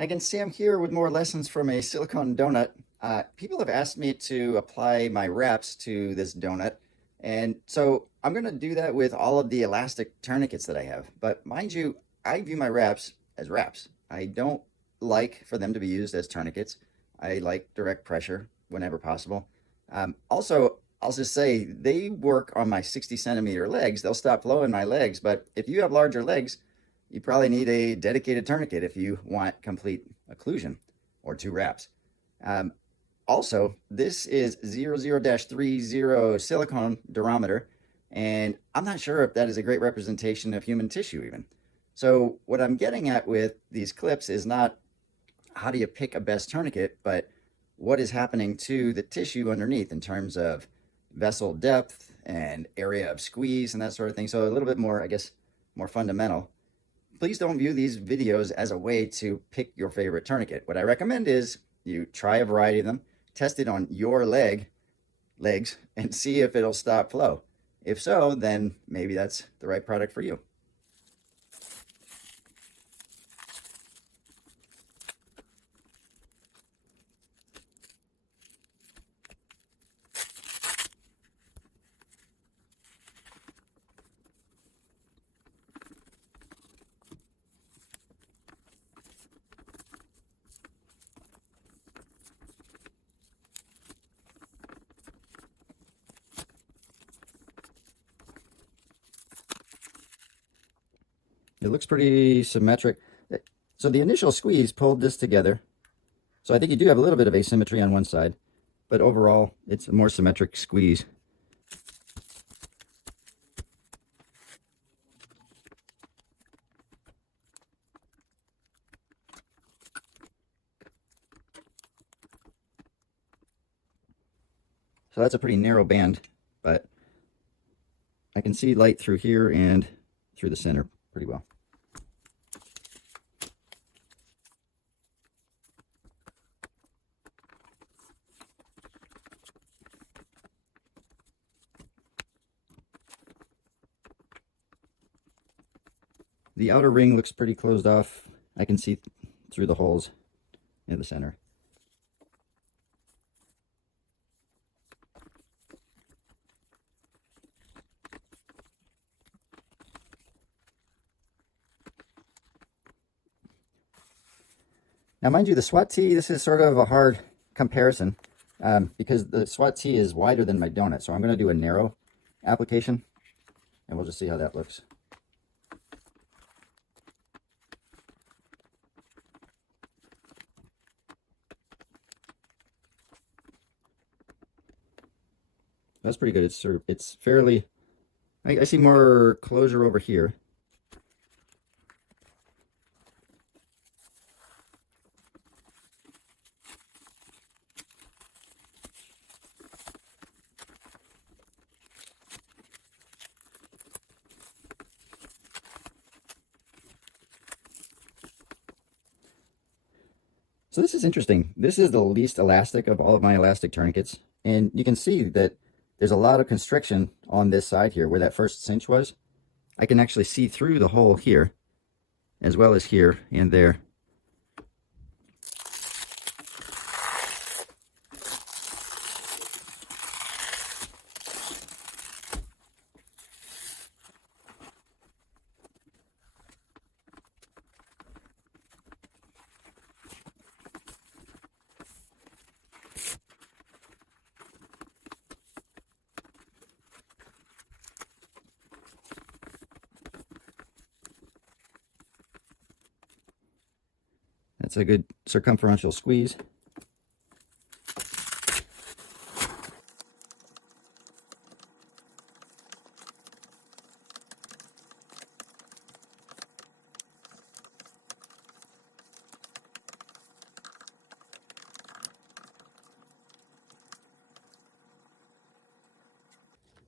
I can see I'm here with more lessons from a silicone donut. People have asked me to apply my wraps to this donut, and so I'm going to do that with all of the elastic tourniquets that I have. But mind you, I view my wraps as wraps. I don't like for them to be used as tourniquets. I like direct pressure whenever possible. Also, I'll just say they work on my 60 centimeter legs. They'll stop flowing my legs, but if you have larger legs, you probably need a dedicated tourniquet if you want complete occlusion or two wraps. Um, Also, this is 00-30 silicone durometer, and I'm not sure if that is a great representation of human tissue even. So what I'm getting at with these clips is not how do you pick a best tourniquet, but what is happening to the tissue underneath in terms of vessel depth and area of squeeze and that sort of thing. So a little bit more, I guess, more fundamental. Please don't view these videos as a way to pick your favorite tourniquet. What I recommend is you try a variety of them, test it on your legs, and see if it'll stop flow. If so, then maybe that's the right product for you. It looks pretty symmetric. So the initial squeeze pulled this together. So I think you do have a little bit of asymmetry on one side, but overall it's a more symmetric squeeze. So that's a pretty narrow band, but I can see light through here and through the center pretty well. The outer ring looks pretty closed off. I can see through the holes in the center. Now, mind you, the SWAT T, this is sort of a hard comparison because the SWAT T is wider than my donut. So I'm going to do a narrow application, and we'll just see how that looks. That's pretty good. It's fairly, I see more closure over here. So this is interesting. This is the least elastic of all of my elastic tourniquets. And you can see that there's a lot of constriction on this side here where that first cinch was. I can actually see through the hole here as well as here and there. That's a good circumferential squeeze.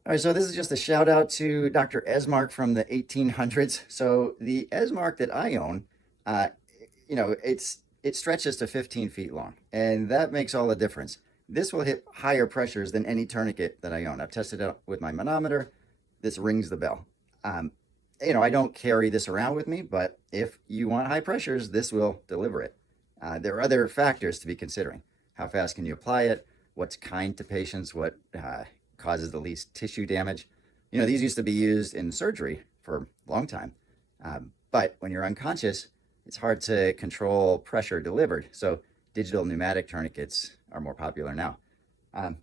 All right, so this is just a shout out to Dr. Esmark from the 1800s. So the Esmark that I own, uh, it stretches to 15 feet long, and that makes all the difference. This will hit higher pressures than any tourniquet that I own. I've tested it out with my manometer. This rings the bell. I don't carry this around with me, but if you want high pressures, this will deliver it. There are other factors to be considering. How fast can you apply it? What's kind to patients? What causes the least tissue damage? These used to be used in surgery for a long time. But when you're unconscious, it's hard to control pressure delivered. So digital pneumatic tourniquets are more popular now.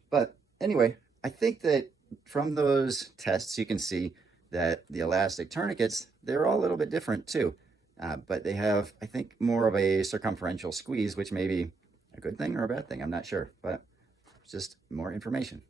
But anyway, I think that from those tests, you can see that the elastic tourniquets, they're all a little bit different too. But they have, I think, more of a circumferential squeeze, which may be a good thing or a bad thing. I'm not sure, but it's just more information.